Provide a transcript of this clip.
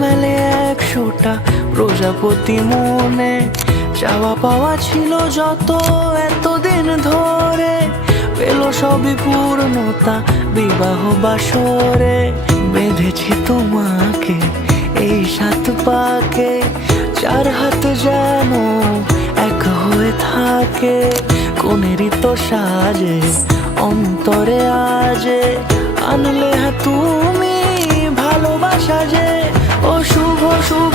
মেলে 100টা প্রজাপতি মনে। চাওয়া পাওয়া ছিল যত এতদিন ধরে, পেল সবই পূর্ণতা বিবাহ বাসরে। বেঁধেছি তোমাকে এই 7 পাকে, 4 হাত যেন এক হয়ে থাকে। কোনেরই তো সাজে অন্তরে আজে, আনলে তুমি ভালোবাসা যে। ও শুভ শুভ